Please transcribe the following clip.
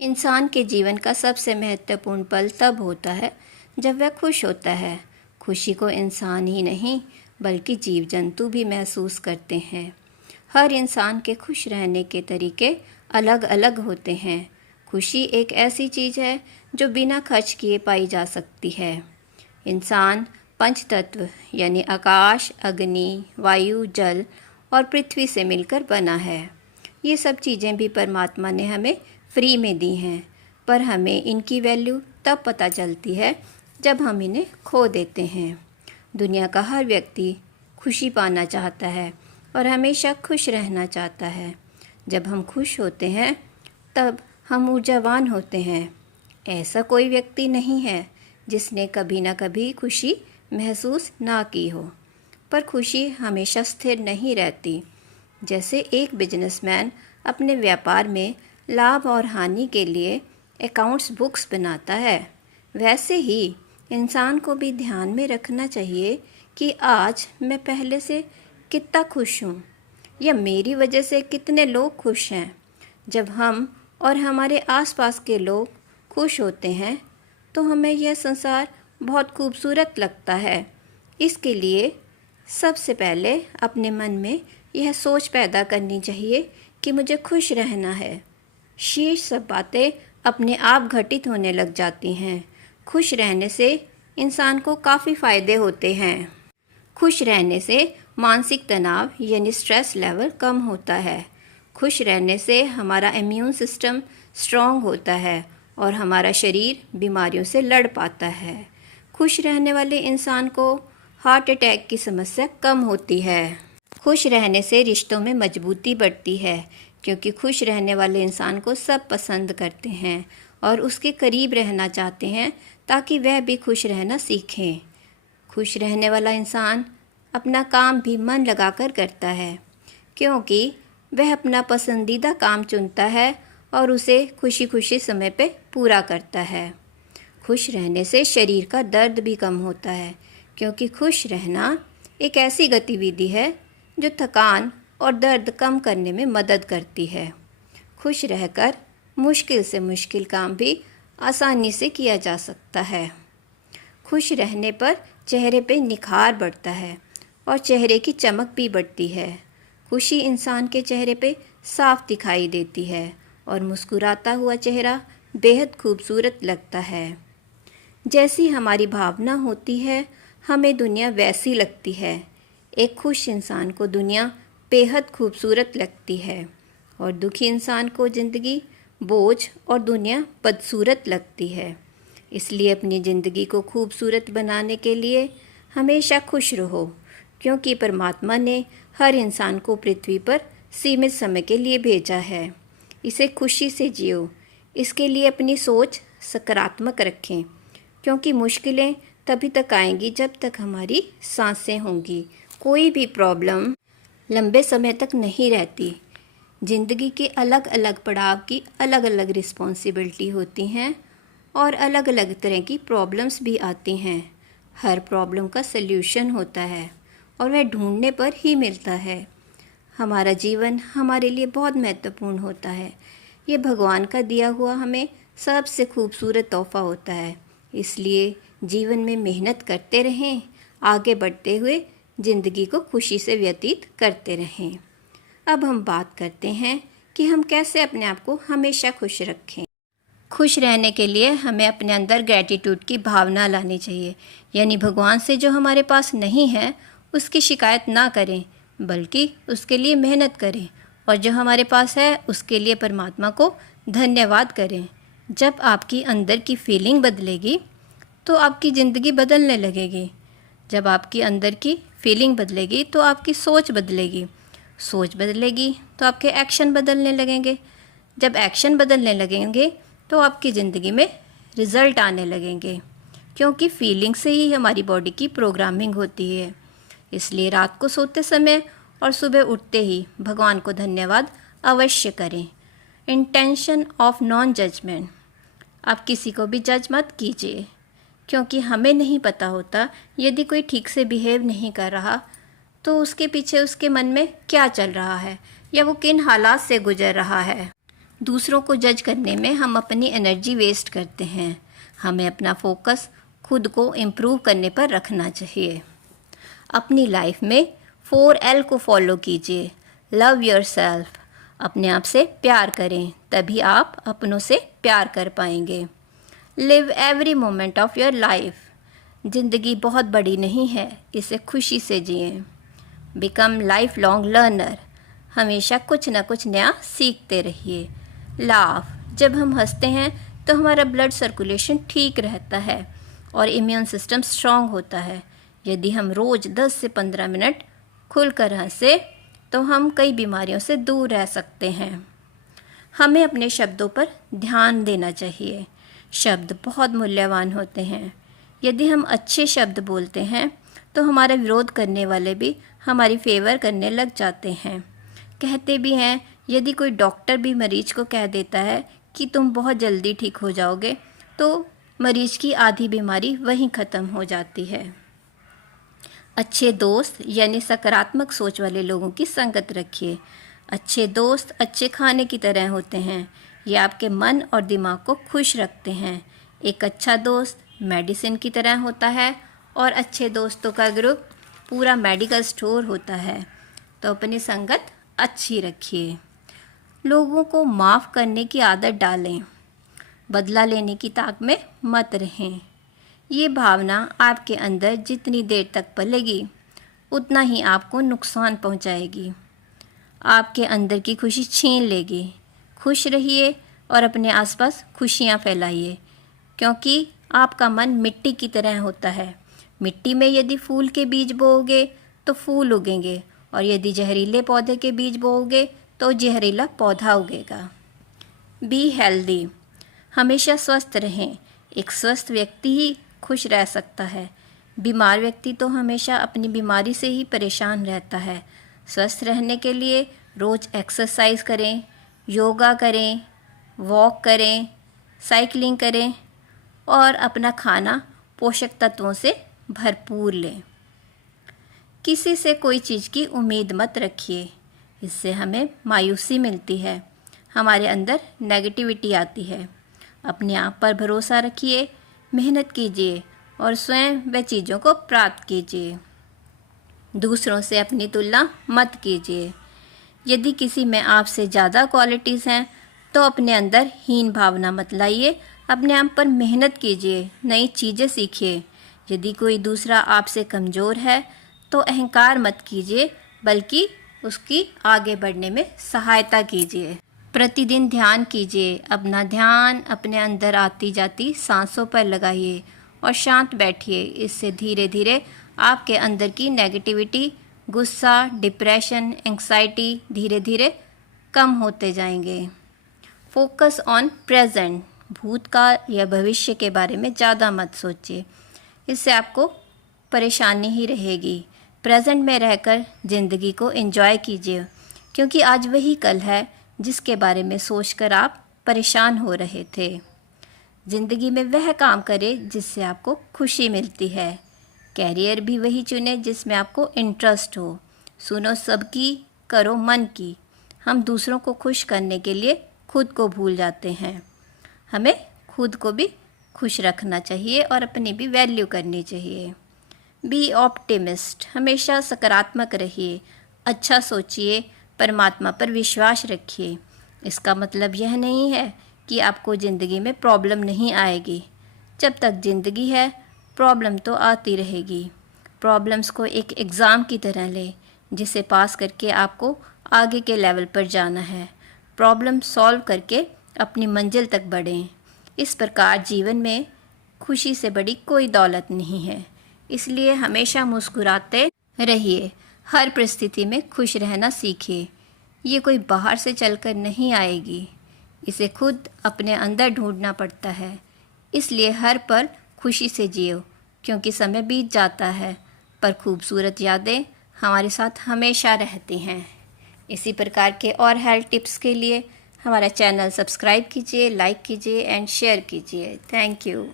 इंसान के जीवन का सबसे महत्वपूर्ण पल तब होता है जब वह खुश होता है। खुशी को इंसान ही नहीं बल्कि जीव जंतु भी महसूस करते हैं। हर इंसान के खुश रहने के तरीके अलग अलग होते हैं। खुशी एक ऐसी चीज़ है जो बिना खर्च किए पाई जा सकती है। इंसान पंच तत्व यानी आकाश, अग्नि, वायु, जल और पृथ्वी से मिलकर बना है। ये सब चीज़ें भी परमात्मा ने हमें फ्री में दी हैं, पर हमें इनकी वैल्यू तब पता चलती है जब हम इन्हें खो देते हैं। दुनिया का हर व्यक्ति खुशी पाना चाहता है और हमेशा खुश रहना चाहता है। जब हम खुश होते हैं तब हम ऊर्जावान होते हैं। ऐसा कोई व्यक्ति नहीं है जिसने कभी ना कभी खुशी महसूस ना की हो। पर खुशी हमेशा स्थिर नहीं रहती। जैसे एक बिजनेसमैन अपने व्यापार में लाभ और हानि के लिए अकाउंट्स बुक्स बनाता है, वैसे ही इंसान को भी ध्यान में रखना चाहिए कि आज मैं पहले से कितना खुश हूँ या मेरी वजह से कितने लोग खुश हैं। जब हम और हमारे आसपास के लोग खुश होते हैं तो हमें यह संसार बहुत खूबसूरत लगता है। इसके लिए सबसे पहले अपने मन में यह सोच पैदा करनी चाहिए कि मुझे खुश रहना है। शेष सब बातें अपने आप घटित होने लग जाती हैं। खुश रहने से इंसान को काफ़ी फ़ायदे होते हैं। खुश रहने से मानसिक तनाव यानी स्ट्रेस लेवल कम होता है। खुश रहने से हमारा इम्यून सिस्टम स्ट्रॉन्ग होता है और हमारा शरीर बीमारियों से लड़ पाता है। खुश रहने वाले इंसान को हार्ट अटैक की समस्या कम होती है। खुश रहने से रिश्तों में मजबूती बढ़ती है, क्योंकि खुश रहने वाले इंसान को सब पसंद करते हैं और उसके करीब रहना चाहते हैं ताकि वह भी खुश रहना सीखें। खुश रहने वाला इंसान अपना काम भी मन लगाकर करता है, क्योंकि वह अपना पसंदीदा काम चुनता है और उसे खुशी खुशी समय पे पूरा करता है। खुश रहने से शरीर का दर्द भी कम होता है, क्योंकि खुश रहना एक ऐसी गतिविधि है जो थकान और दर्द कम करने में मदद करती है। खुश रहकर मुश्किल से मुश्किल काम भी आसानी से किया जा सकता है। खुश रहने पर चेहरे पे निखार बढ़ता है और चेहरे की चमक भी बढ़ती है। खुशी इंसान के चेहरे पे साफ दिखाई देती है और मुस्कुराता हुआ चेहरा बेहद खूबसूरत लगता है। जैसी हमारी भावना होती है, हमें दुनिया वैसी लगती है। एक खुश इंसान को दुनिया बेहद खूबसूरत लगती है और दुखी इंसान को ज़िंदगी बोझ और दुनिया बदसूरत लगती है। इसलिए अपनी ज़िंदगी को खूबसूरत बनाने के लिए हमेशा खुश रहो, क्योंकि परमात्मा ने हर इंसान को पृथ्वी पर सीमित समय के लिए भेजा है। इसे खुशी से जियो। इसके लिए अपनी सोच सकारात्मक रखें, क्योंकि मुश्किलें तभी तक आएंगी जब तक हमारी सांसें होंगी। कोई भी प्रॉब्लम लंबे समय तक नहीं रहती। ज़िंदगी के अलग अलग पड़ाव की अलग अलग रिस्पॉन्सिबिलिटी होती हैं और अलग अलग तरह की प्रॉब्लम्स भी आती हैं। हर प्रॉब्लम का सल्यूशन होता है और वह ढूंढने पर ही मिलता है। हमारा जीवन हमारे लिए बहुत महत्वपूर्ण होता है। ये भगवान का दिया हुआ हमें सबसे खूबसूरत तोहफ़ा होता है। इसलिए जीवन में मेहनत करते रहें, आगे बढ़ते हुए ज़िंदगी को खुशी से व्यतीत करते रहें। अब हम बात करते हैं कि हम कैसे अपने आप को हमेशा खुश रखें। खुश रहने के लिए हमें अपने अंदर ग्रैटिट्यूड की भावना लानी चाहिए, यानी भगवान से जो हमारे पास नहीं है उसकी शिकायत ना करें, बल्कि उसके लिए मेहनत करें, और जो हमारे पास है उसके लिए परमात्मा को धन्यवाद करें। जब आपकी अंदर की फीलिंग बदलेगी तो आपकी ज़िंदगी बदलने लगेगी। जब आपकी अंदर की फीलिंग बदलेगी तो आपकी सोच बदलेगी। सोच बदलेगी तो आपके एक्शन बदलने लगेंगे। जब एक्शन बदलने लगेंगे तो आपकी ज़िंदगी में रिज़ल्ट आने लगेंगे, क्योंकि फीलिंग से ही हमारी बॉडी की प्रोग्रामिंग होती है। इसलिए रात को सोते समय और सुबह उठते ही भगवान को धन्यवाद अवश्य करें। Intention of non judgement. आप किसी को भी जज मत कीजिए, क्योंकि हमें नहीं पता होता यदि कोई ठीक से बिहेव नहीं कर रहा तो उसके पीछे उसके मन में क्या चल रहा है या वो किन हालात से गुजर रहा है। दूसरों को जज करने में हम अपनी एनर्जी वेस्ट करते हैं। हमें अपना फोकस खुद को इम्प्रूव करने पर रखना चाहिए। अपनी लाइफ में 4L को फॉलो कीजिए। लव योरसेल्फ, अपने आप से प्यार करें, तभी आप अपनों से प्यार कर पाएंगे। Live every moment of your life, ज़िंदगी बहुत बड़ी नहीं है, इसे खुशी से जिएं। बिकम लाइफ लॉन्ग लर्नर, हमेशा कुछ ना कुछ नया सीखते रहिए। लाफ, जब हम हंसते हैं तो हमारा ब्लड सर्कुलेशन ठीक रहता है और इम्यून सिस्टम स्ट्रांग होता है। यदि हम रोज़ 10 से 15 मिनट खुलकर हंसे तो हम कई बीमारियों से दूर रह सकते हैं। हमें अपने शब्दों पर ध्यान देना चाहिए। शब्द बहुत मूल्यवान होते हैं। यदि हम अच्छे शब्द बोलते हैं तो हमारा विरोध करने वाले भी हमारी फेवर करने लग जाते हैं। कहते भी हैं, यदि कोई डॉक्टर भी मरीज को कह देता है कि तुम बहुत जल्दी ठीक हो जाओगे, तो मरीज की आधी बीमारी वहीं ख़त्म हो जाती है। अच्छे दोस्त यानी सकारात्मक सोच वाले लोगों की संगत रखिए। अच्छे दोस्त अच्छे खाने की तरह होते हैं, ये आपके मन और दिमाग को खुश रखते हैं। एक अच्छा दोस्त मेडिसिन की तरह होता है और अच्छे दोस्तों का ग्रुप पूरा मेडिकल स्टोर होता है। तो अपनी संगत अच्छी रखिए। लोगों को माफ़ करने की आदत डालें। बदला लेने की ताक में मत रहें। ये भावना आपके अंदर जितनी देर तक पलेगी उतना ही आपको नुकसान पहुंचाएगी, आपके अंदर की खुशी छीन लेगी। खुश रहिए और अपने आसपास खुशियां फैलाइए, क्योंकि आपका मन मिट्टी की तरह होता है। मिट्टी में यदि फूल के बीज बोओगे तो फूल उगेंगे, और यदि जहरीले पौधे के बीज बोओगे तो जहरीला पौधा उगेगा। बी हेल्दी, हमेशा स्वस्थ रहें। एक स्वस्थ व्यक्ति ही खुश रह सकता है। बीमार व्यक्ति तो हमेशा अपनी बीमारी से ही परेशान रहता है। स्वस्थ रहने के लिए रोज़ एक्सरसाइज करें, योगा करें, वॉक करें, साइकिलिंग करें और अपना खाना पोषक तत्वों से भरपूर लें। किसी से कोई चीज़ की उम्मीद मत रखिए, इससे हमें मायूसी मिलती है, हमारे अंदर नेगेटिविटी आती है। अपने आप पर भरोसा रखिए, मेहनत कीजिए और स्वयं वे चीज़ों को प्राप्त कीजिए। दूसरों से अपनी तुलना मत कीजिए। यदि किसी में आपसे ज़्यादा क्वालिटीज़ हैं तो अपने अंदर हीन भावना मत लाइए। अपने आप पर मेहनत कीजिए, नई चीज़ें सीखिए। यदि कोई दूसरा आपसे कमज़ोर है तो अहंकार मत कीजिए, बल्कि उसकी आगे बढ़ने में सहायता कीजिए। प्रतिदिन ध्यान कीजिए। अपना ध्यान अपने अंदर आती जाती सांसों पर लगाइए और शांत बैठिए। इससे धीरे धीरे आपके अंदर की नेगेटिविटी, गुस्सा, डिप्रेशन, एंग्जाइटी धीरे धीरे कम होते जाएंगे। फोकस ऑन प्रेजेंट, भूतकाल या भविष्य के बारे में ज़्यादा मत सोचिए, इससे आपको परेशानी ही रहेगी। प्रेजेंट में रहकर ज़िंदगी को एंजॉय कीजिए, क्योंकि आज वही कल है जिसके बारे में सोचकर आप परेशान हो रहे थे। ज़िंदगी में वह काम करें जिससे आपको खुशी मिलती है। कैरियर भी वही चुने जिसमें आपको इंटरेस्ट हो। सुनो सबकी, करो मन की। हम दूसरों को खुश करने के लिए खुद को भूल जाते हैं। हमें खुद को भी खुश रखना चाहिए और अपनी भी वैल्यू करनी चाहिए। बी ऑप्टिमिस्ट, हमेशा सकारात्मक रहिए, अच्छा सोचिए, परमात्मा पर विश्वास रखिए। इसका मतलब यह नहीं है कि आपको ज़िंदगी में प्रॉब्लम नहीं आएगी। जब तक ज़िंदगी है प्रॉब्लम तो आती रहेगी। प्रॉब्लम्स को एक एग्ज़ाम की तरह लें, जिसे पास करके आपको आगे के लेवल पर जाना है। प्रॉब्लम सॉल्व करके अपनी मंजिल तक बढ़ें। इस प्रकार जीवन में खुशी से बड़ी कोई दौलत नहीं है, इसलिए हमेशा मुस्कुराते रहिए। हर परिस्थिति में खुश रहना सीखिए। ये कोई बाहर से चलकर नहीं आएगी, इसे खुद अपने अंदर ढूंढना पड़ता है। इसलिए हर पल खुशी से जियो, क्योंकि समय बीत जाता है पर खूबसूरत यादें हमारे साथ हमेशा रहती हैं। इसी प्रकार के और हेल्थ टिप्स के लिए हमारा चैनल सब्सक्राइब कीजिए, लाइक कीजिए एंड शेयर कीजिए। Thank you.